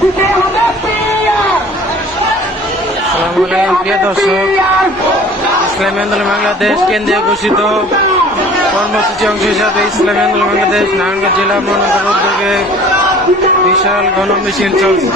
দিতে হবে প্রিয় দর্শক। ইসলামী আন্দোলন বাংলাদেশ কেন্দ্রীয় ঘোষিত কর্মসূচি অংশ হিসাবে ইসলামী আন্দোলন বাংলাদেশ নারায়ণগঞ্জ জেলা মহানগর উদ্যোগে বিশাল গণ মিছিল চলছে।